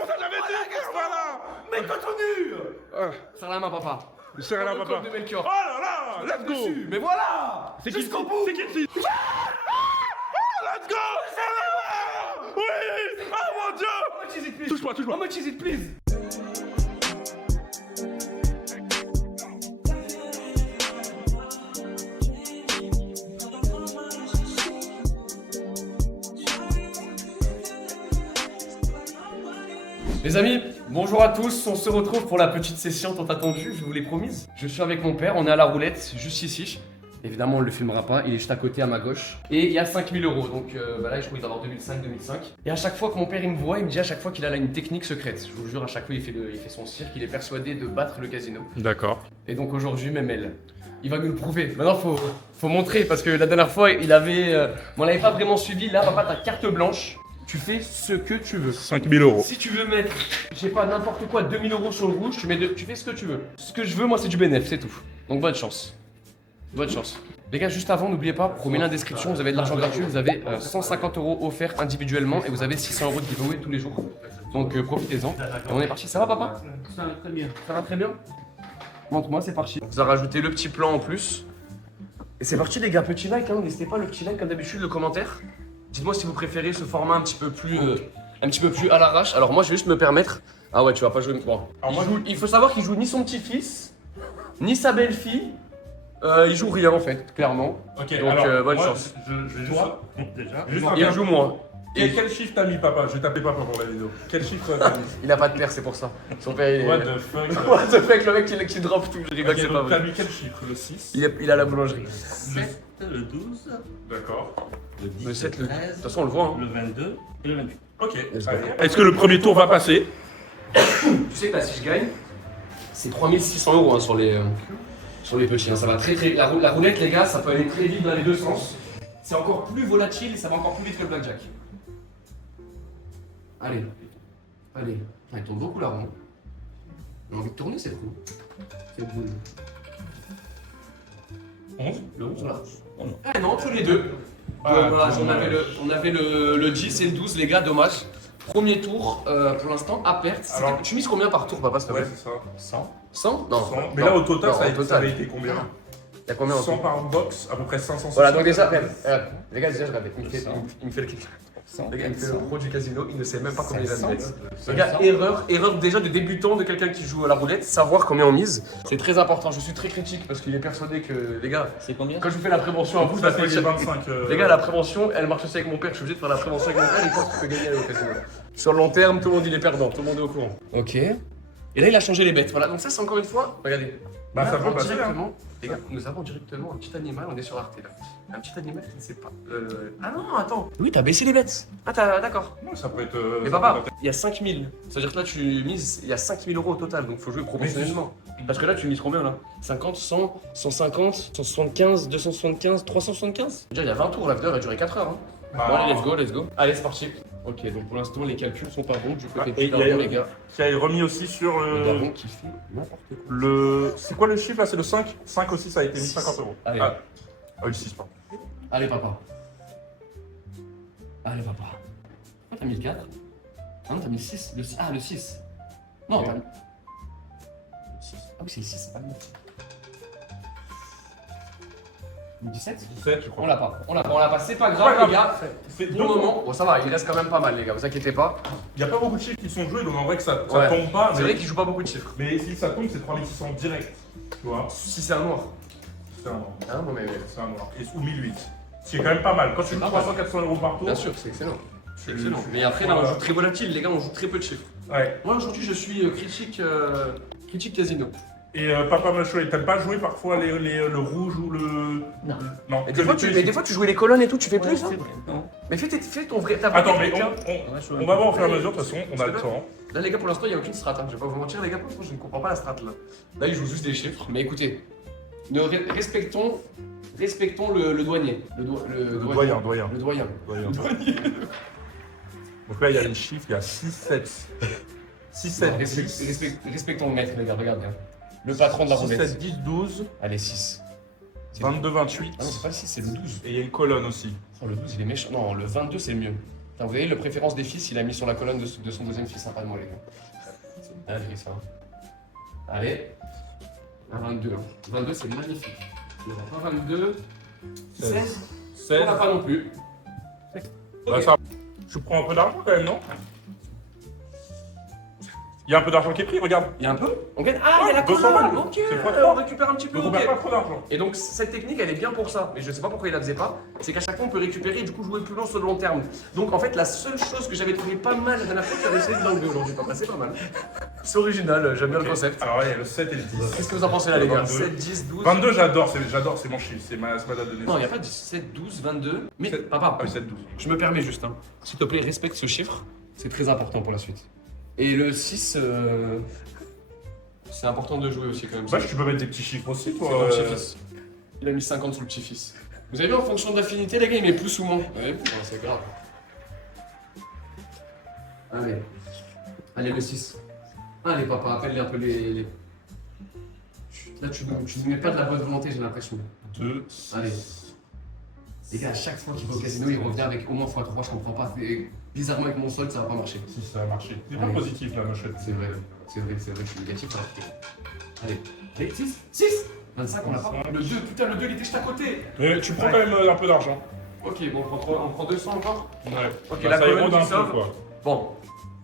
pour ça j'avais dit. Voilà. Mets-toi ton nu. Serre la main, papa. Serre la Le papa. code de Melchior. Oh là là, let's go. Dessus. Mais voilà. C'est qui Jusqu'au bout. C'est qui ici? Let's go. Oui. Oh mon Dieu. How much is it, please? Touche-moi, touche-moi. How much is it, please? Les amis, bonjour à tous, on se retrouve pour la petite session tant attendue, je vous l'ai promise. Je suis avec mon père, on est à la roulette, juste ici. Évidemment, on ne le filmera pas, il est juste à côté à ma gauche. Et il y a 5000 €, donc là, je crois qu'il doit avoir 2005. Et à chaque fois que mon père il me voit, il me dit à chaque fois qu'il a là une technique secrète. Je vous jure, à chaque fois, il fait son cirque, il est persuadé de battre le casino. D'accord. Et donc aujourd'hui, Memel, il va nous le prouver. Maintenant, faut montrer, parce que la dernière fois, il avait, on l'avait pas vraiment suivi. Là, papa, ta carte blanche. Tu fais ce que tu veux. 5000 €. Si tu veux mettre, je sais pas, n'importe quoi, 2000 € sur le rouge, tu fais ce que tu veux. Ce que je veux, moi, c'est du bénéf, c'est tout. Donc bonne chance. Bonne chance. Les gars, juste avant, n'oubliez pas, pour mettre description, vous avez de l'argent gratuit, vous avez 150 € offerts individuellement et vous avez 600 € de giveaway tous les jours. Donc profitez-en. Et on est parti. Ça va, papa? Ça va très bien. Ça va très bien? Montre-moi, c'est parti. On vous a rajouté le petit plan en plus. Et c'est parti, les gars. Petit like, hein. N'hésitez pas, le petit like, comme d'habitude, le commentaire. Dites-moi si vous préférez ce format un petit peu plus à l'arrache. Alors moi je vais juste me permettre. Ah ouais, tu vas pas jouer. Bon. Alors il faut savoir qu'il joue ni son petit-fils, ni sa belle-fille. Il joue rien en fait, clairement. Ok, donc alors, bonne moi, chance. Je vais juste. Toi, déjà. Juste Il joue moins. Quel chiffre t'as mis, papa? Je vais taper papa pour la vidéo. Quel chiffre t'as mis? Il a pas de père, c'est pour ça. Son père il est. What the fuck? What the fuck, le mec qui drop tout. Je rigole, Ok, c'est pas donc t'as vrai. mis quel chiffre? Le 6? Il a la boulangerie. 7, le 12, D'accord. le 10, Le 7, le de 13, toute façon on le voit. Hein. le 22 et le 28. Ok, Let's go. allez. Est-ce que le premier tour va passer? Tu sais que là, si je gagne, c'est 3600 € hein, sur les petits. Hein. Ça va très très. La roulette, les gars, ça peut aller très vite dans les deux sens. C'est encore plus volatile et ça va encore plus vite que le blackjack. Allez. Allez. Ah, il tourne beaucoup la roue. J'ai envie de tourner cette roue. C'est boule. 11? Le 11 là. Ah non, entre les deux. Ah, Voilà, dommage. on avait le 10 et le 12, les gars, dommage. Premier tour, pour l'instant, à perte. Alors- Tu mises combien par tour, papa, s'il te Ouais, plaît? c'est ça. 100. 100? Non. 100. Mais là, au total, Non, ça, au ça total. avait été combien? T'as combien en 100 tout? par box, à peu près 500. Voilà, donc déjà, regarde, les gars, déjà, je répète, il me fait le 100. les gars, il me fait le pro du casino, il ne sait même pas combien il a de 500. bêtes. Les gars, erreur déjà de débutant de quelqu'un qui joue à la roulette, savoir combien on mise. C'est très important, je suis très critique parce qu'il est persuadé que, les gars, C'est combien? quand je vous fais la prévention à vous, Ça ça fait fait 25. Les gars, la prévention, elle marche aussi avec mon père, je suis obligé de faire la prévention avec mon père, il pense qu'il peut gagner au casino. Sur le long terme, tout le monde il est perdant, tout le monde est au courant. Ok. Et là, il a changé les bêtes. Voilà, donc ça, c'est encore une fois, regardez. Bah, ça Là, peut passer, hein. directement, les gars, nous avons directement un petit animal, on est sur Arte là. Un petit animal qui ne sait pas. Ah non, attends. Oui, t'as baissé les bêtes. Ah, d'accord. Non, ça peut être. Mais ça papa, peut être- il y a 5000. C'est-à-dire que là, tu mises, il y a 5000 € au total, donc faut jouer proportionnellement. Parce que là, tu mises combien là? 50, 100, 150, 175, 275, 375? Déjà, il y a 20 tours, la vidéo va durer 4 heures. Hein. Bah, Bon, allez, let's go. Allez, c'est parti. Ok, donc pour l'instant, les calculs sont pas bons du côté et de il y a- les gars. Qui a remis aussi sur Le daron qui fait n'importe quoi. le. C'est quoi le chiffre là? C'est le 5? 5 aussi, ça a été mis 50 €. Allez. Ah, le 6, pardon. Allez, papa. Allez, papa. Ah, t'as mis le 4? Ah non, t'as mis le 6. Ah, le 6. Non, t'as mis. Le 6. Ah oui, c'est le 6, c'est pas le 9. Le 17? 17, je crois. On l'a pas, c'est pas Pas grave, grave. les gars. C'est Pour deux le tours. moment, bon, ça va, il reste quand même pas mal, les gars, vous inquiétez pas. Il n'y a pas beaucoup de chiffres qui sont joués, donc en vrai que ça Ouais. tombe pas. C'est mais- vrai qu'il joue pas beaucoup de chiffres. Mais si ça tombe, c'est 3600 direct. Tu vois? Si c'est un noir. C'est un noir. Ah non, mais C'est un noir. Ou 1008. C'est quand même pas mal. Quand tu joues pas mal. 300-400 € par tour. bien sûr, c'est excellent. C'est Tu- excellent. Mais après, là, on joue très volatile, les gars, on joue très peu de chiffres. Ouais. Moi, aujourd'hui, je suis critique casino. Et Papa Macho, t'aimes pas jouer parfois le rouge ou le. Non. Non. Et que des fois, les- mais des fois, tu jouais les colonnes et tout, tu fais plus, Ouais, ça? c'est vrai. Non. Mais fais ton vrai. Attends, mais quelqu'un. on va voir au fur et à mesure, de toute façon, on a le temps. Là, les gars, pour l'instant, il n'y a aucune strat. Hein. Je vais pas vous mentir, les gars, pour l'instant, je ne comprends pas la strat là. Là, ils jouent juste des chiffres. Mais écoutez, respectons le douanier. Le Doyen. Le doyen. Donc là, il y a les chiffres, il y a 6, 7. 6, 7, 10. Respectons le maître, les gars, regarde bien. Le patron de la 6, roulette. 7, 10, 12, Allez, 6. 22, 28. Ah non, c'est pas le 6, c'est le 12. Et il y a une colonne aussi. Oh, le 12, il est méchant. Non, le 22, c'est le mieux. Putain, vous voyez, le préférence des fils, il a mis sur la colonne de son deuxième fils, hein, pas de moi, les gars. C'est une dinguerie, ça. Allez. Un 22. Hein. 22, c'est magnifique. On va pas 22. 16. 16. On n'a pas non plus. Bah, Ok. ça... Je prends un peu d'argent quand même, non? Il y a un peu d'argent qui est pris, regarde. Il y a un peu? On gagne. Ah, il y a la 200 colonne. balles. Ok. C'est fois On récupère un petit peu. Donc on Ok. perd pas trop d'argent. Et donc cette technique elle est bien pour ça, mais je sais pas pourquoi il la faisait pas, c'est qu'à chaque fois on peut récupérer et du coup jouer plus long sur le long terme. Donc en fait la seule chose que j'avais trouvé pas mal la dernière fois, j'avais essayé de l'enlever aujourd'hui, c'est pas mal. C'est original, j'aime bien le concept. Alors, il y a le 7 et le 10. Qu'est-ce que vous en pensez là les gars? 22. 7, 10, 12 22, j'adore, c'est mon chiffre, c'est ma date de naissance. Non, il n'y a pas de 7, 12, 22. Mais Sept- papa, Ah oui, 7, 12. je me permets juste, hein. S'il te plaît, respecte ce chiffre, c'est très important pour la suite. Et le 6, c'est important de jouer aussi quand même. Bah, tu peux mettre des petits chiffres aussi, C'est toi. mon petit-fils. Il a mis 50 sur le petit-fils. Vous avez vu en fonction de l'affinité, les gars, il met plus ou moins. Ouais, c'est grave. Allez. Allez, le 6. Allez, papa, appelle-les un peu les... Là, tu ne mets pas de la bonne volonté, j'ai l'impression. 2, Allez. Les gars, à chaque fois qu'il va au casino, il revient avec au moins x3, je comprends pas. Bizarrement, avec mon solde, ça va pas marcher. Si ça a marché. C'est pas Allez. positif, la mochette. C'est vrai, je suis négatif. Allez. Allez, 6 25, on l'a pas. Le 2, putain, le 2, il était juste à côté. Mais tu prends Ouais. quand même un peu d'argent. Ok, bon, on prend 200 encore. Ouais. Ok, Bah, la ça colonne érode qui un peu, sort. quoi. Bon.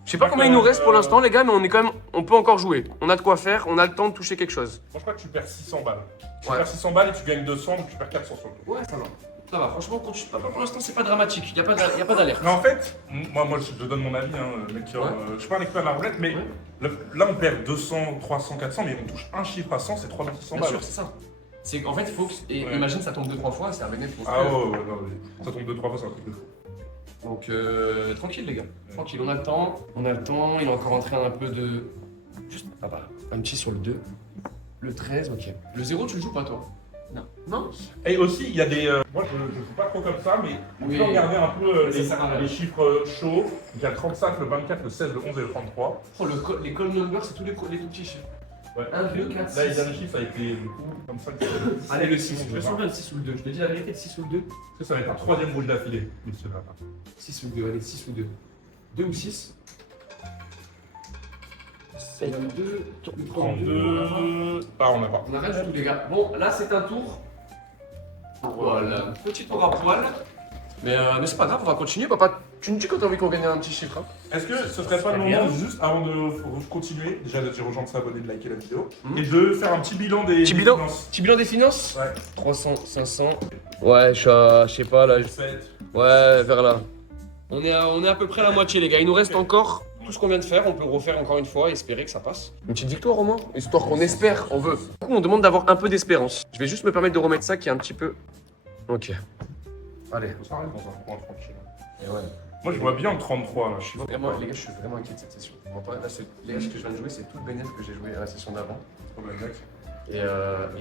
Je sais pas combien il nous reste pour l'instant, les gars, mais on est quand même. On peut encore jouer. On a de quoi faire, on a le temps de toucher quelque chose. Moi, je crois que tu perds 600 balles. Tu Ouais. perds 600 balles et tu gagnes 200, donc tu perds 400 sur le dos. Ouais, ça va. Ça va, franchement, pour l'instant, c'est pas dramatique. Y a pas d'alerte. Mais en fait, moi je te donne mon avis, hein, mec, Ouais. je suis pas un expert de la roulette, mais Ouais. là on perd 200, 300, 400, mais on touche un chiffre à 100, c'est 3600 Bien balles. sûr, c'est ça. C'est qu'en fait, il faut que. Et Ouais. imagine, ça tombe 2-3 fois, c'est un bénéfice. Ah ouais, ouais, non, mais ça tombe 2-3 fois, c'est un truc de fou. Donc, tranquille, les gars. Tranquille, on a le temps. On a le temps. Il est encore entré un peu de. Juste. Ah bah, un petit sur le 2. Le 13, ok. Le 0, tu le joues pas, toi? Non. Non? Et aussi, il y a des. Moi je joue pas trop comme ça, mais on Oui. peut regarder un peu Mais ça sert à rien. les chiffres chauds. Il y a le 35, le 24, le 16, le 11 et le 33. Oh, les call numbers, c'est tous les tout petits chiffres. Ouais. 1, 2, 4, Là, il y 6. a les chiffres avec les. Du coup, comme ça. Allez, le 6. Je me sens bien le 6 ou le 2. Je te dis la vérité, le 6 ou le 2. Ça va être un troisième rouge d'affilée. 6 ou 2, allez, 6 ou 2. 2 ou 6 2, 32. 32. Ah, on n'a pas. On arrête du tout, les gars. Bon, là, c'est un tour. Voilà, petit tour à poil. Mais c'est pas grave, on va continuer. Papa, tu nous dis quand t'as envie qu'on gagne un petit chiffre. Hein. Est-ce que ce serait pas le Très bien. moment, juste avant de continuer, déjà de dire aux gens de s'abonner, de liker la vidéo, Mhm. et de faire un petit bilan des Petit bilan. finances. Petit bilan des finances Ouais. 300, 500. Ouais, je suis à, je sais pas là. 7. Ouais, vers là. On est à peu près à la moitié, les gars. Il nous reste encore tout ce qu'on vient de faire. On peut le refaire encore une fois et espérer que ça passe. Une petite victoire au moins. Histoire qu'on espère, on veut. Du coup, on demande d'avoir un peu d'espérance. Je vais juste me permettre de remettre ça qui est un petit peu. Ok. Allez. Ça arrive dans un coin tranquille. Et ouais. Moi, je vois bien le 33 là. Je suis Vraiment, les gars, je suis vraiment inquiet de cette session. On va pas- Là, les gars, ce que je viens de jouer, c'est tout le bénéfice que j'ai joué à la session d'avant. Et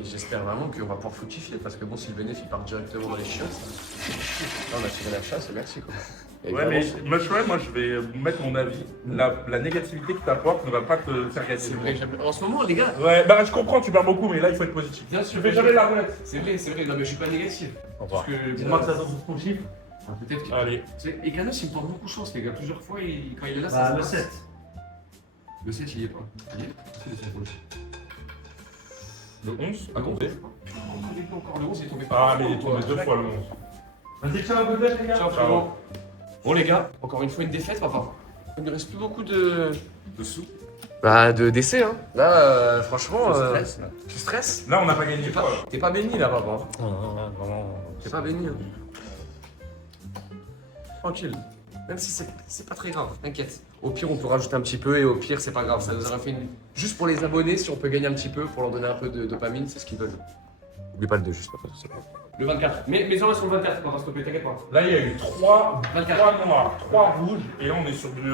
j'espère vraiment qu'on va pouvoir fructifier. Parce que bon, si le bénéfice il part directement dans les chiottes, là, on a tiré la chasse, et merci quoi. Et Ouais, mais moi, je vais mettre mon avis. La négativité que t'apportes ne va pas te faire gagner. c'est vrai, en ce moment, les gars, Ouais, bah je comprends, tu parles beaucoup, mais là, il faut être positif. bien sûr, Tu fais jamais la roulette. c'est vrai, non mais je suis pas négatif. Parce que Dis-moi que ça donne ton chiffre. peut-être que. Allez. Et Ganos il me porte beaucoup chance, les gars. Plusieurs fois, quand il est là, ça Bah, se le passe. 7. Le 7, il y est pas. Il y est C'est le 7 pour le 7. Le 11 à compter. Encore le 11, il est tombé Ah, mais il est fois, tombé quoi. 2 fois le 11. Vas-y, ciao, good luck, les gars. Ciao, frérot. Bon, les gars, encore une fois, une défaite, papa. Il ne reste plus beaucoup de. Dessous. Bah, de décès, hein. Là, franchement. Stress, là. Tu stresses Là, on n'a pas gagné quoi. T'es pas béni, là, papa. Vraiment. T'es pas béni, hein. Tranquille. Même si c'est pas très grave, t'inquiète. Au pire, on peut rajouter un petit peu et au pire, c'est pas grave. Ça nous aura fait une. Juste pour les abonnés, si on peut gagner un petit peu, pour leur donner un peu de dopamine, c'est ce qu'ils veulent. Oublie pas le 2, juste pas c'est pas grave. Le 24. Mais mes gens sont le 24, on va stopper, t'inquiète pas. Là, il y a eu 3 24. noirs, 3 rouges, et là, on est sur du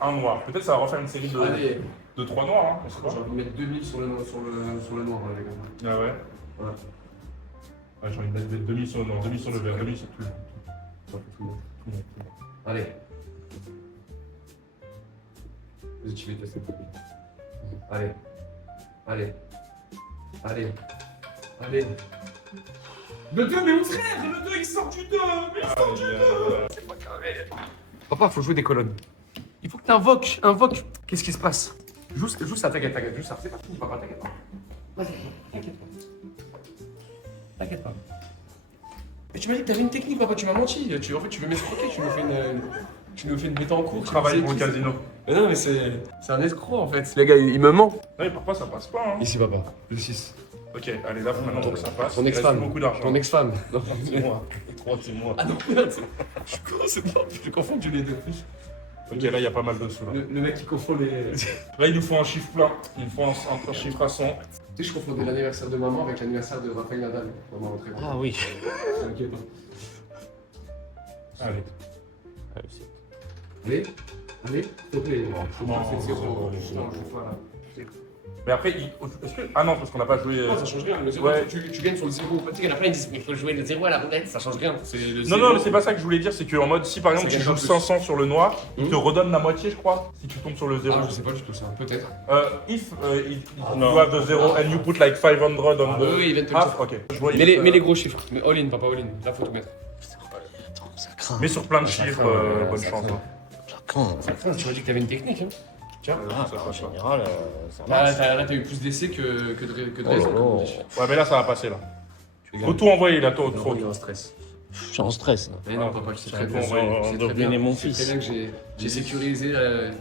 1 noir. Peut-être ça va refaire une série Allez, de 3 noirs, hein, on sait j'ai pas. envie de mettre 2000 sur le noir, là, les gars. Ah ouais. Ouais. Ah, j'ai envie de mettre 2000 sur le noir, 2000 sur le vert, 2000 sur tout. Allez. Vas-y, tu vas tester. Allez. Allez. Allez. Allez. Le 2, mais mon frère, le 2, il sort du 2, mais il sort du 2. C'est pas carré. Papa, faut jouer des colonnes. Il faut que tu invoques. Qu'est-ce qui se passe? Joue ça, t'inquiète. Joue ça. C'est pas fini, papa, t'inquiète pas. Vas-y, t'inquiète pas. T'inquiète pas. Mais tu m'as dit que t'avais une technique, papa, tu m'as menti. En fait, tu veux m'escroquer, tu nous fais une bête en cours. Travail pour le casino. Mais non, mais c'est un escroc en fait. Les gars, il me ment. Non, mais parfois ça passe pas. Hein. Ici, papa. Le 6. Ok, allez, là, maintenant faut que ça passe. Ton Il reste ex-femme. beaucoup d'argent. Ton ex-femme. Non, C'est moi. C'est moi. Ah non, merde. Je suis con, c'est pas. Je confonds les deux. Ok, là, il y a pas mal de sous. Là, Le mec qui confond les. là il nous faut un chiffre plein. Il nous faut un chiffre à 100. Tu sais, je confondais l'anniversaire de maman avec l'anniversaire de Rafael Nadal. Maman, très Ah oui. T'inquiète pas. Allez. Allez, s'il te plaît. Je Non, fais 0. zéro, Non, zéro. je joue pas là. Mais après, est-ce que. Ah non, parce qu'on n'a pas joué. Non, ça change rien. Le 0, Ouais. tu gagnes sur le 0. Tu sais qu'il y en a plein, ils disent qu'il faut jouer le 0 à la roulette. Ça change rien. C'est le Non, 0. non, mais c'est pas ça que je voulais dire, c'est qu'en mode, si par exemple Ça tu gagne joues pas plus. 500 sur le noir, il te redonne la moitié, je crois, si tu tombes sur le 0. Ah, je sais pas du tout ça. Peut-être. If you have the 0 and you put like 500 on the oui, il vient de te le half, ok. Je vois, Mais les gros chiffres. Mais all in, papa, all in. Là, faut tout mettre. Ça craint. Mais sur plein de Ça chiffres, craint, bonne ça chance. craint. hein. Ça craint. Tu m'as dit que t'avais une technique, hein. Ah, ça en passe pas. général, ça Là, marche. t'as eu plus d'essais que de Oh raison, là comme on là. dit. Ouais, mais là ça va passer là. Tu Faut gagnes. tout envoyer là, trop. Non, il est en stress. Je suis en stress. Là. Mais non, papa, je sais très bien. bon, ouais, Je sais très doit bien. ruiner mon Je sais fils. très bien que j'ai sécurisé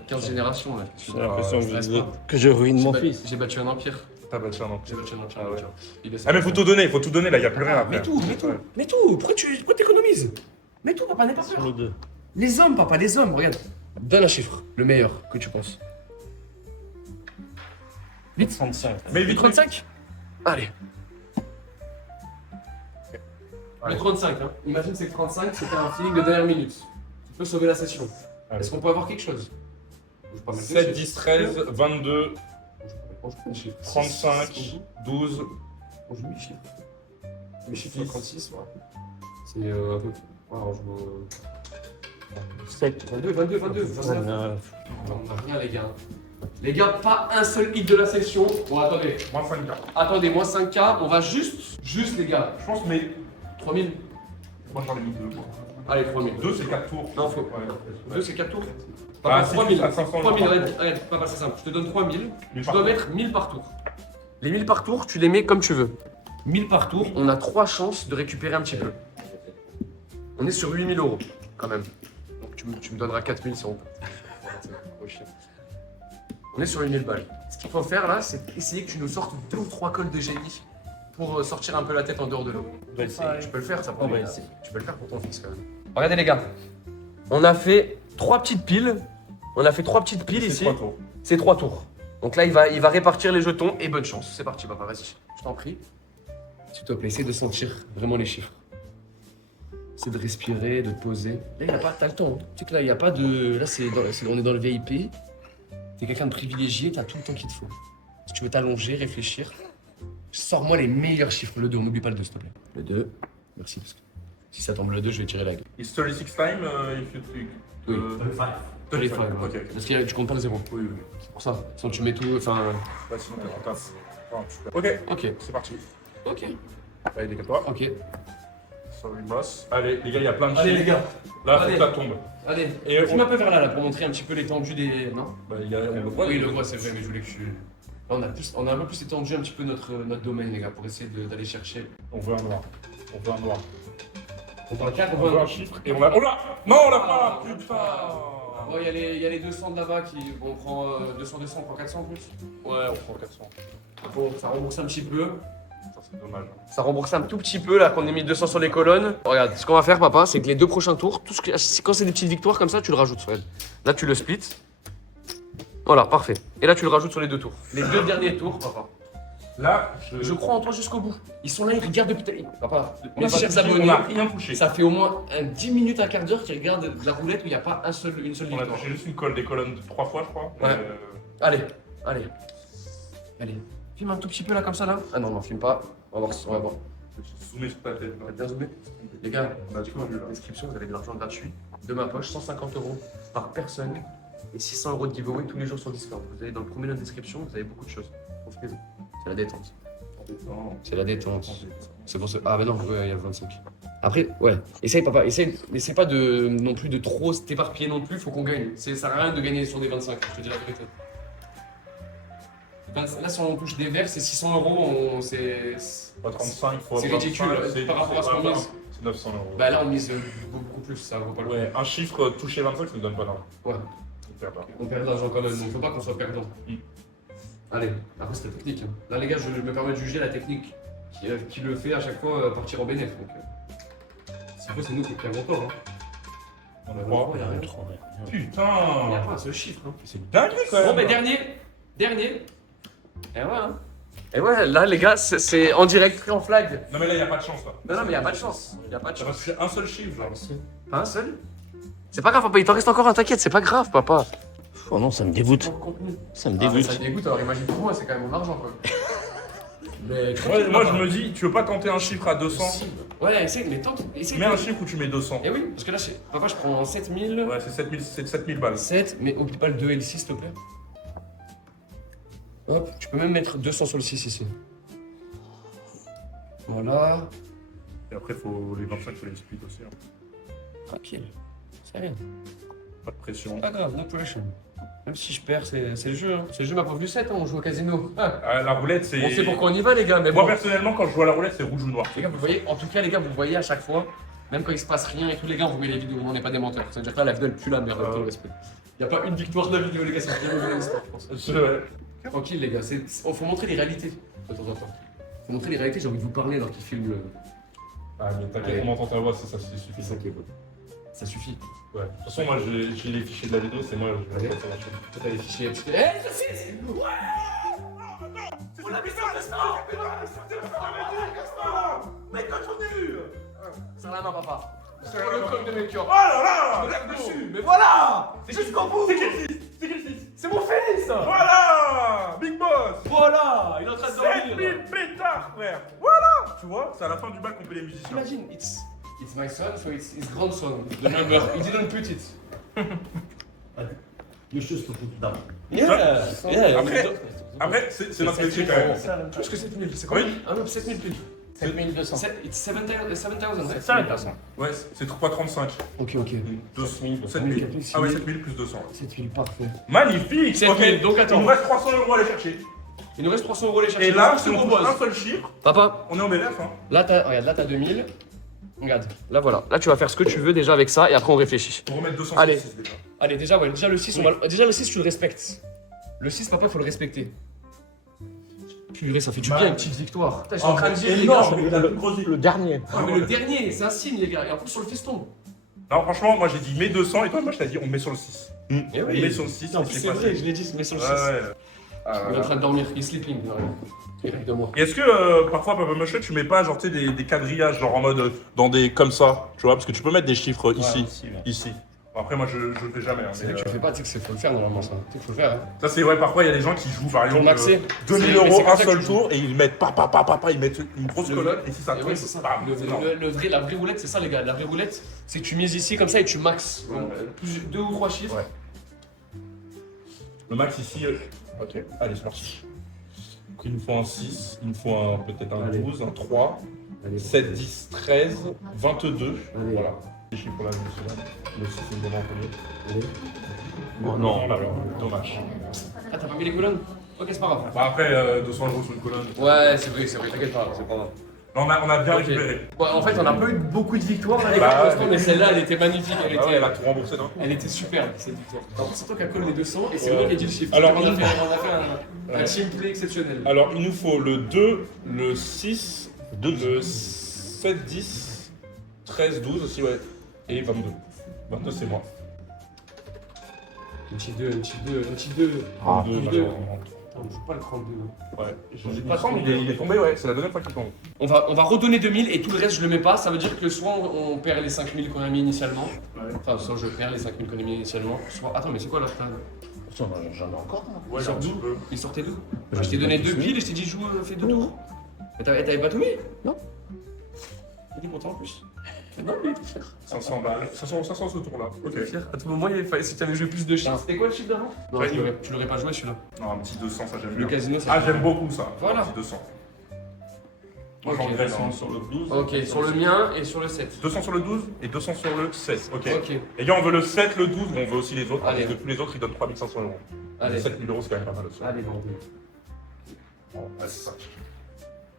15 générations, là. J'ai l'impression stresse que pas. je ruine J'ai mon ba- fils. J'ai battu un empire. T'as battu un an. J'ai battu un empire. Ah ouais. Il est Ah, mais faut tout donner là, y a plus rien après. Mets tout. Mets tout. Pourquoi t'économises? Mets tout, papa, n'est pas Sur peur. les deux. Les hommes, papa, les hommes, regarde. Donne un chiffre, le meilleur que tu penses. 35. Mais vite, 35. Allez. Allez. Le 35, hein. Imagine c'est que 35, c'était un feeling de dernière minute. Tu peux sauver la session. Allez. Est-ce qu'on peut avoir quelque chose? Bouge pas mal. 7, 10, 13, 22, Bouge pas les chiffres. 35, 12, On joue 8 chiffres. Les chiffres 36, ouais. C'est un peu. Ouais, on joue. 7. 22, 29. 29. On n'a rien, les gars. Les gars, pas un seul hit de la session. Bon, attendez. moins 5 cartes. Attendez, moins 5K. On va juste, les gars. Je pense, mais 3000. moi j'en ai mis 2. Allez, 3000. 2 c'est 4 tours. Non, faut. Ouais. 2, c'est 4 tours. Ah, Papa, si, 3000. à 500, 3000, je prends. regarde, papa, c'est simple. Je te donne 3000. 1000 Tu par dois tour. mettre 1000 par tour. Les 1000 par tour, tu les mets comme tu veux. 1000 par tour, on a 3 chances de récupérer un petit peu. On est sur 8000 € quand même. Donc tu me donneras 4000 si on peut. On est sur 8000 balles. Ce qu'il faut faire là, c'est essayer que tu nous sortes 2 ou 3 cols de génie pour sortir un peu la tête en dehors de l'eau. On va essayer. Tu peux le faire, ça pour On va toi. essayer. Tu peux le faire pour ton fils quand même. Regardez les gars, on a fait 3 petites piles. On a fait 3 petites piles C'est ici. 3 tours. C'est 3 tours. Donc là, il va répartir les jetons et bonne chance. C'est parti, papa, vas-y. Je t'en prie. S'il te plaît, essaie de sentir vraiment les chiffres. C'est de respirer, de te poser. Là, il n'y a pas, t'as le temps. Hein. Tu sais que là, il n'y a pas de. Là, on est dans le VIP. T'es quelqu'un de privilégié, t'as tout le temps qu'il te faut. Si tu veux t'allonger, réfléchir, sors-moi les meilleurs chiffres. Le 2, on n'oublie pas le 2, s'il te plaît. Le 2, merci. Parce que si ça tombe le 2, je vais tirer la gueule. It's 36 time if you think. Oui. 35, Ok. ok. Parce que tu comptes pas le 0. Oui, oui. C'est pour ça. Sinon, tu mets tout. Enfin. Bah, sinon, on tasse. Ah, super. Ok, Ok. c'est parti. Ok. Allez, décale-toi. Ok. Sorry, boss. Allez, les gars, il y a plein de Allez, les chiffres. gars. Là, faut allez. que ça tombe. Allez, Et filme un peu vers là, pour montrer un petit peu l'étendue des. Non Bah, il y a, on le voit. Oui, le voit, c'est vrai, mais je voulais que tu. Là, on a un peu plus étendu un petit peu notre domaine, les gars, pour essayer d'aller chercher. On veut un noir. On veut un noir. On voit 4, On veut un chiffre et on l'a. On l'a. Non, on l'a pas. Putain. Bon, il y a les 200 de là-bas qui. Bon, on prend 200, on prend 400 en plus. Ouais, on prend 400. Bon, ça rembourse un petit peu. Ça, c'est dommage. Ça rembourse un tout petit peu là qu'on ait mis 200 sur les colonnes. Regarde, ce qu'on va faire, papa, c'est que les 2 prochains tours, quand c'est des petites victoires comme ça, tu le rajoutes. Regarde. Là, tu le splits. Voilà, parfait. Et là, tu le rajoutes sur les 2 tours. Les 2 derniers tours, papa. Là, Je crois en toi jusqu'au bout. Ils sont là, ils regardent depuis tout à l'heure. Papa, On mes a pas chers touché, abonnés, on n'a rien touché. ça fait au moins 10 minutes, un quart d'heure qu'ils regardent la roulette où il n'y a pas une seule On a victoire. touché juste une colle des colonnes 3 fois, je crois. Ouais. Allez. Allez. Filme un tout petit peu là, comme ça, là. Ah non, non, filme pas. On va voir. On va voir. Je suis zoomé sur ta tête. On va bien zoomer. Les gars, On a du coup, dans la description, vous avez de l'argent gratuit. De ma poche, 150 € par personne. Et 600 € de giveaway tous les jours sur Discord. Vous allez dans le premier lien de description, vous avez beaucoup de choses. Profitez-en. C'est la détente. C'est la détente. C'est pour ça. Ah, bah non, ouais, il y a le 25. Après, ouais. Essaye, papa. Essaye pas de, non plus de trop t'éparpiller non plus. Faut qu'on gagne. Ça sert à rien de gagner sur des 25. Je te dis la vérité. Là, si on touche des verts, c'est 600 €. C'est Pas 35 fois. c'est ridicule 25, par rapport à ce qu'on mise. C'est 900 €. Bah là, on mise beaucoup plus. Ça vaut pas le coup. Ouais, un chiffre touché 25, ça ne donne pas d'argent. Ouais. On perd pas. On perd de l'argent quand même. Donc, faut pas qu'on soit perdant. Allez, après, c'est la technique. Hein. Là, les gars, je me permets de juger la technique qui le fait à chaque fois partir en bénéf. Donc, si faut, c'est nous qui perdons encore. Hein. On a Bon, droit. y a rien. Il n'y a Putain. pas un seul chiffre. Hein. C'est dingue quand même. Bon, mais dernier. Et ouais, hein. Et ouais, là, les gars, c'est en direct, pris en flag. Non, mais là, il n'y a pas de chance, là. Non, mais il n'y a pas de chance. Il n'y a pas de Ça chance. reste un seul chiffre, genre. Pas un seul. C'est pas grave, papa, il t'en reste encore un, t'inquiète, c'est pas grave, papa. Oh non, ça me dégoûte. Ça me Ah, mais dégoûte. ça me dégoûte, alors imagine pour moi, c'est quand même mon argent, quoi. Mais Ouais, moi, je me dis, tu veux pas tenter un chiffre à 200? Ouais, essaye, mais tente, essaye. Mets un chiffre où tu mets 200. Eh oui, parce que là, papa, je prends 7000. Ouais, c'est 7000 balles. 7, mais oublie pas le 2 et le 6, s'il te plaît. Hop, tu peux même mettre 200 sur le 6 ici. Voilà. Et après, les 25, faut les split aussi. Hein. Tranquille. C'est rien. Pas de pression. Pas grave, no pressure. Même si je perds, c'est le jeu. Hein. C'est le jeu, ma pauvre Lucette, hein, on joue au casino. Ah. Ah, la roulette, c'est. On sait pourquoi on y va, les gars, mais Moi, bon. personnellement, quand je joue à la roulette, c'est rouge ou noir. Les gars, vous voyez, en tout cas, les gars, vous voyez à chaque fois, même quand il se passe rien et tout, les gars, on vous met les vidéos, on n'est pas des menteurs. C'est-à-dire que là, la vidéo, elle pue la merde, avec tout le respect. Il n'y a pas une victoire de la vidéo, les gars, c'est bien une histoire, je pense. Tranquille, les gars, faut montrer les réalités de temps en temps. Faut montrer les réalités, j'ai envie de vous parler alors qu'ils filment le. Ah, mais t'inquiète, Allez. on entend ta voix, c'est ça, c'est C'est suffisant. ça qui est beau. Ça suffit. Ouais. De toute façon, moi, j'ai les fichiers de la vidéo, c'est moi, je vais Allez. passer la chaîne. Toi, t'as les fichiers. Eh, le 6 Ouais On l'a mis sur le Gaston Mais continue. Serre la main, papa. Serre le col de mes cœurs. Oh là là. Me lève dessus. Mais voilà C'est jusqu'au bout. C'est quel 6? C'est quel 6? C'est mon fils. Voilà. Big boss. Voilà Il est en train de dormir. 7000 pétards, frère. Voilà. Tu vois, c'est à la fin du bac qu'on paie les musiciens. Imagine, it's my son, so it's his grandson. The number. He didn't put it. Les choses sont toutes d'avant. Yeah. Après, c'est notre métier quand même. Plus que 7000. C'est combien? Oui. Ah non, 7000 plus. 7200. It's 7000. 7000. Ça, de façon. Ouais, c'est 3,35. Ok. 7000. Ah ouais, 7000 plus 200. 7000, parfait. Magnifique. 7000, Ok. donc attends. Il nous reste 300 € à aller chercher. Il nous reste 300 € les chercher. Et là, c'est si on mon touche un boss. seul chiffre, Papa, on est en BLF. Hein. là t'as 2000. Regarde. Là voilà. Là tu vas faire ce que tu veux déjà avec ça et après on réfléchit. On va remettre 206 Allez. déjà. Allez, déjà le 6, déjà le 6 tu le respectes. Le 6, papa, faut le respecter. Purée, ça fait du bien une petite victoire. Putain, je suis en train de dire, les gars. Le dernier. Ah, mais le dernier, c'est un signe, les gars. Et en plus, sur le fiston. Non, franchement, moi j'ai dit mets 200 et toi, moi je t'ai dit on met sur le 6. Eh On met sur le 6. Non, c'est vrai, je l'ai dit, mais sur le 6. Ouais. Il est en train de dormir, il est sleeping. Il rit de moi. Et est-ce que parfois, Papa Mouchet, tu mets pas genre tu sais, des quadrillages, genre en mode dans des comme ça, tu vois, parce que tu peux mettre des chiffres ici, ici. Bon, après, moi je le fais jamais. Hein, C'est mais, vrai que tu le fais pas, tu sais qu'il faut le faire normalement, ça. Tu sais qu'il faut le faire. Hein. ça, c'est vrai, parfois il y a des gens qui jouent par exemple maxer. 2000 Mais c'est € comme un ça que seul tu tour et ils mettent ils mettent une grosse Le colonne vol. et si ça Et tombe, ouais, c'est ça. bam, c'est énorme. La vraie roulette, c'est ça, les gars. La vraie roulette, c'est que tu mises ici comme ça et tu maxes. Plus 2 ou 3 chiffres. Ouais. Le max ici, ok, allez, c'est parti. Donc, il nous faut un 6, il nous faut peut-être un Allez. 12, un 3, Allez. 7, 10, 13, 22. Allez. Voilà. Les chiffres là, le 6, il me donne en premier. Allez. Oh non, là, dommage. Ah, t'as pas mis les colonnes? Ok, c'est pas grave. Bah après, 200 € sur une colonne. Ouais, c'est vrai, t'inquiète pas, c'est pas grave. Non, on a bien Ok. récupéré. Bon, en fait, on a pas eu beaucoup de victoires là, les Bah, gars, pour ouais, l'instant, mais celle-là, elle était magnifique. Elle Ah ouais, elle a était, tout remboursé d'un coup. elle était superbe, cette victoire. En plus, c'est toi qui as collé les 200 et c'est Ouais. moi qui ai dit le chiffre. Alors, on a fait un team play exceptionnel. Alors, il nous faut le 2, le 6, le 7, 10, 13, 12 aussi, ouais. Et 22. 22, c'est moi. Un petit 2, un petit 2, un petit 2. Ah, deux, 22, On joue pas le 32. ouais. Il me semble, il est tombé, ouais, c'est la deuxième fois qu'il tombe. On va redonner 2000 et tout le reste je le mets pas, ça veut dire que soit on perd les 5000 qu'on a mis initialement, enfin soit je perds les 5000 qu'on a mis initialement, soit... Attends mais c'est quoi là J'en ai encore. Ouais, sort un petit d'où peu. Il sortait d'où Je t'ai donné 2 piles et je t'ai dit joue, fais 2 tours. Et t'avais pas tout mis Non. Il est content en plus. 500 balles. 500 ce tour-là. Ok. Fier. À tout moment, si tu avais joué plus de chiffres. C'était quoi le chiffre d'avant Non, Ouais, tu l'aurais pas joué celui-là. Non, un petit 200, ça j'aime Le bien. casino, ça. Ah, j'aime beaucoup ça. Voilà. Un petit 200. Moi, Ok. j'en graisse, hein. 200 sur le 12. Ok, sur le mien et sur le 7. 200 sur le 12 et 200 sur le 16. Ok. Ok, Et gars, on veut le 7, le 12, mais on veut aussi les autres. Allez. Parce que tous les autres, ils donnent 3500 euros. allez. 7000 euros, c'est quand même pas mal aussi. Allez, bon. Bon, ouais, c'est ça.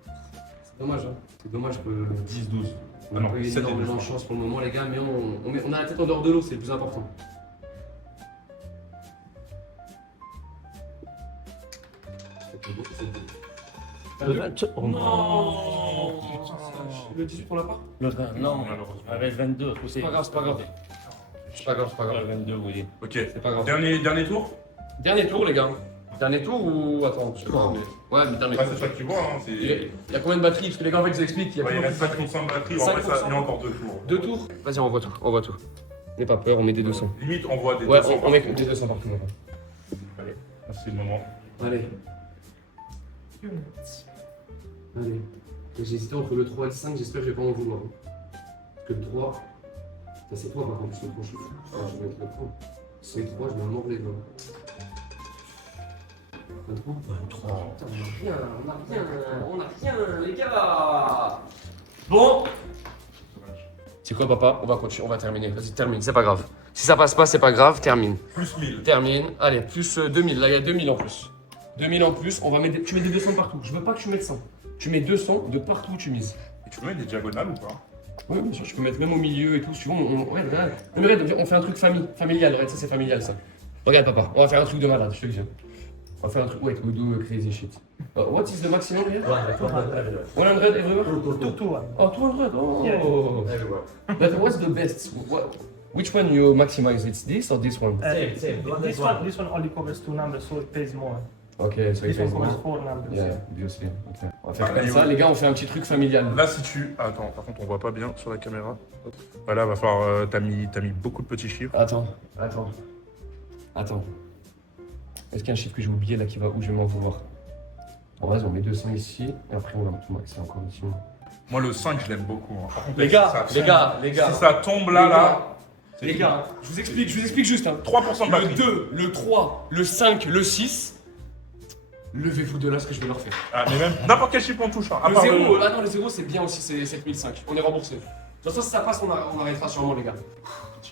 C'est dommage, hein. C'est dommage que 10-12. on Ah n'a non, pas eu 7 et énormément 12, de chance pour le moment, les gars, mais on a la tête en dehors de l'eau, c'est le plus important. Le 20. Oh Non. Le 18, on l'a pas? Le 20, non, Malheureusement. avec 22. C'est pas grave, c'est pas grave. C'est pas grave, c'est pas grave. Le 22, oui. Ok. C'est pas grave. Dernier tour. Dernier tour, les gars. Dernier tour ou. Attends, je sais pas. Mais... Ouais, mais dernier Après, tour. c'est ça que tu vois. Hein. Il y a combien de batteries? Parce que les gars, en fait, je vous explique. Il y a Il plus reste 5% de batterie. En vrai, ça, il y a encore 2 tours. deux tours. Vas-y, on envoie tout. On envoie tout. N'aie pas peur, on met des 200. Limite, on voit des Ouais, 200 on met des 200 partout. maintenant. Allez, c'est le moment. Allez. Allez. J'ai hésité entre le 3 et le 5, j'espère que je vais pas en vouloir. Parce que le 3. Ça, c'est 3 par contre, je me prends, je suis fou. Ah, je vais être le 3. C'est le 3, je vais en mordre les doigts. 23. 23. Putain, on a rien, les gars. Bon. C'est quoi, papa? On va continuer, on va terminer. Vas-y, termine, c'est pas grave. Si ça passe pas, c'est pas grave, termine. Plus 1000. Termine. Allez, plus 2000. Là, il y a 2000 en plus. 2000 en plus, on va mettre tu mets des 200 partout. Je veux pas que tu mettes 100. Tu mets 200 de partout où tu mises. Et tu peux mettre des diagonales ou pas? Oui, bien sûr, je peux mettre même au milieu et tout. Si tu veux, ouais, regarde. Non, mais regarde, on fait un truc familial. Regarde, ça, c'est familial, ça. Regarde, papa, on va faire un truc de malade, je te le dis. On va faire un truc, wait, we do crazy shit. What is the maximum here? 100 everywhere? Oh, 200, oh. Everywhere. But what's the best? Which one you maximize? It's this or this one? Same. This one only covers 2 numbers, so it pays more. Ok, so This it one pays more. covers 4 numbers. Yeah, obviously. Ok. On va faire Ah, comme et ça, oui. les gars, on fait un petit truc familial. Là, si tu. Ah, attends, par contre, on voit pas bien sur la caméra. Voilà, va falloir. T'as mis beaucoup de petits chiffres. Attends. Est-ce qu'il y a un chiffre que j'ai oublié là qui va où je vais m'en vouloir? Bon, vas-y, on met 200 ici, et après on va tout maxer encore ici. Moi, le 5, je l'aime beaucoup. Hein. Par contre, Les si gars, ça les tombe- gars, les gars. Si ça tombe là, c'est Les fini. gars, je vous explique juste. Hein. 3% de Le batterie. 2, le 3, le 5, le 6. Levez-vous de là ce que je vais leur faire. Ah, mais même n'importe quel chiffre on touche. Hein. À Le part 0, ah non, le 0 c'est bien aussi, c'est 7005. On est remboursé. De toute façon, si ça passe, on arrêtera sûrement, les gars.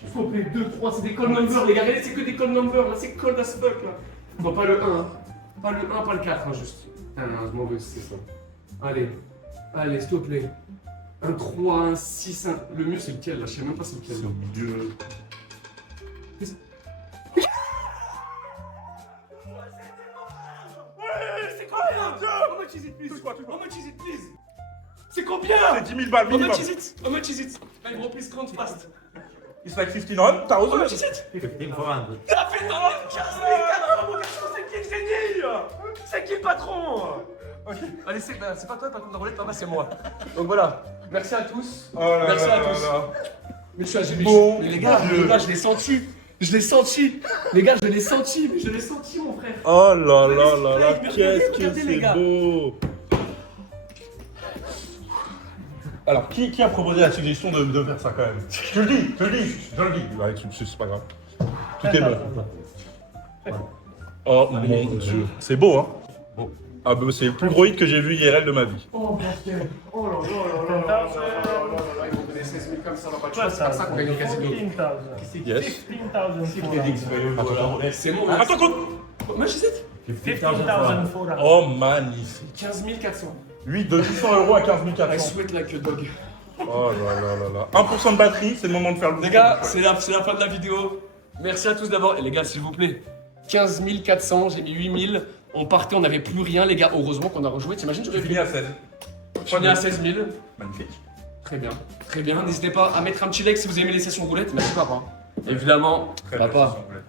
Il faut que les 2, 3, c'est des call numbers, les gars. Regardez, c'est que des call numbers, là, c'est cold as fuck, là. Non, pas le 1, hein. Pas le 1, pas le 4, hein, juste. Ah non, je m'en veux, c'est ça. Allez, s'il te plaît. Un 3, un 6, un... Le mur, c'est lequel, là? Je sais même pas c'est lequel. C'est au milieu. C'est combien? How much is it, please? How much is it, please? C'est combien? C'est 10 000 balles How minimum. much is it? How much is it? Man, bro, please count fast. It's like 1500, t'as How osé. much is it? 1500. T'as fait 15 400, mon garçon, c'est qui le génie? C'est qui le patron? Allez, c'est pas toi le patron de la roulette, là-bas, c'est moi. Donc voilà, merci à tous. Oh là Merci là à là tous. là. Mais j'ai Bon mais les gars, Dieu. je l'ai senti. Je l'ai senti. Les gars, je l'ai senti, mais je l'ai senti, mon frère. Oh là là là là, Regardez, qu'est-ce que regardez, les c'est gars. beau. Alors, qui a proposé la suggestion de faire ça quand même? Je te le dis. Ouais, c'est pas grave. Tout est bon. Oh mon dieu. C'est beau, hein? Beau. Ah bah c'est le plus gros hit que j'ai vu IRL de ma vie. Oh, bordel. Oh là là là là là. Ils vont donner 16 000 comme ça, on va pas c'est comme ça qu'on gagne au casino. 14,000. Yes. 15,400. C'est mon Attends, Moi, je sais. 15,400. Oh magnifique. 15 400. 8 de 600 euros à 15 I 400. sweat like a dog. Oh là là là là. 1% de batterie, c'est le moment de faire le Les gars, c'est la fin de la vidéo. Merci à tous d'abord. Et les gars, s'il vous plaît, 15 400, j'ai mis 8 000. On partait, on n'avait plus rien, les gars. Heureusement qu'on a rejoué. T'imagines, j'aurais fini à 16. fini à 16 000. Magnifique. Très bien, très bien. N'hésitez pas à mettre un petit like si vous aimez les sessions roulettes. Merci papa. Évidemment, Très belle papa. session roulette.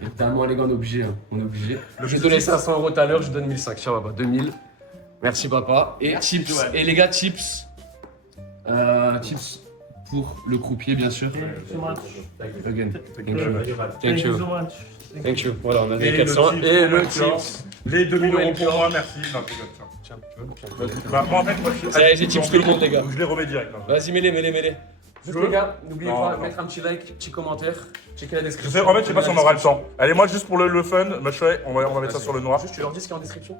Évidemment, les gars, on est obligé. Hein. On est obligé. Le J'ai petit donné tips. 500 euros tout à l'heure, je donne 1500. Tiens, papa, 2000. Merci papa. Et tips. Et les gars, tips. Tips pour le croupier, bien sûr. Thank you so much. Again. Thank you. Thank you. so much. Thank you. Voilà, on a Et des le 400. tips Et pour le Melchior. tips. Les 2000 Pour euros pour Melchior. moi, merci. Non, je rigole, tiens. Tiens. Bah, moi en fait, moi je suis. Ça y est, j'ai tips tout le monde, les gars. Je les remets direct. hein. Vas-y, mets-les. Juste veux les gars, n'oubliez Non, pas, non. mettre un petit like, petit commentaire, checker la Je description. sais, en fait, je sais pas si on aura le temps. Allez, moi, juste pour le fun, on va mettre ça sur le noir. Juste, tu leur dis ce qu'il y a en description.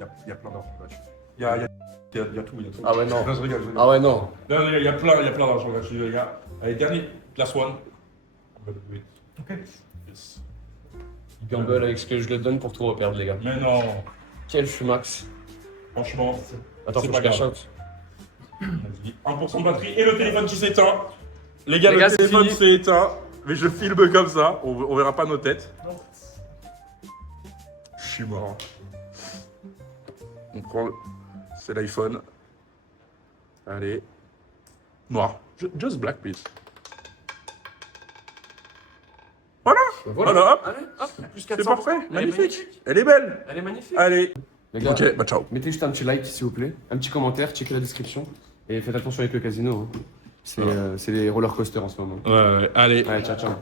Il y a plein d'infos là-dessus. Il y a tout, il y a tout. Ah ouais, non. Non, je rigole, je rigole. Ah ouais, non. Non, il y a plein d'argent là-dessus, les gars. Allez, dernier, class one. Ok. Yes. Il gamble avec ce que je le donne pour tout reperdre, les gars. Mais non, Quel fumax. franchement, Attends, C'est faut pas que je cash grave. out. vas-y. 1% de batterie et le téléphone qui s'éteint. Les gars, Les le gars, c'est téléphone fini. s'est éteint. Mais je filme comme ça, on verra pas nos têtes. Je suis mort. On prend, c'est l'iPhone. Allez. Noir. Just black, please. Voilà, hop. Allez, hop, plus C'est 400. parfait, Elle est magnifique. Elle est belle. Elle est magnifique. Allez. Les gars, Ok, bah ciao. mettez juste un petit like s'il vous plaît, un petit commentaire, checkez la description et faites attention avec le casino. Hein. C'est les roller coasters en ce moment. Ouais, allez. Allez, ciao ciao.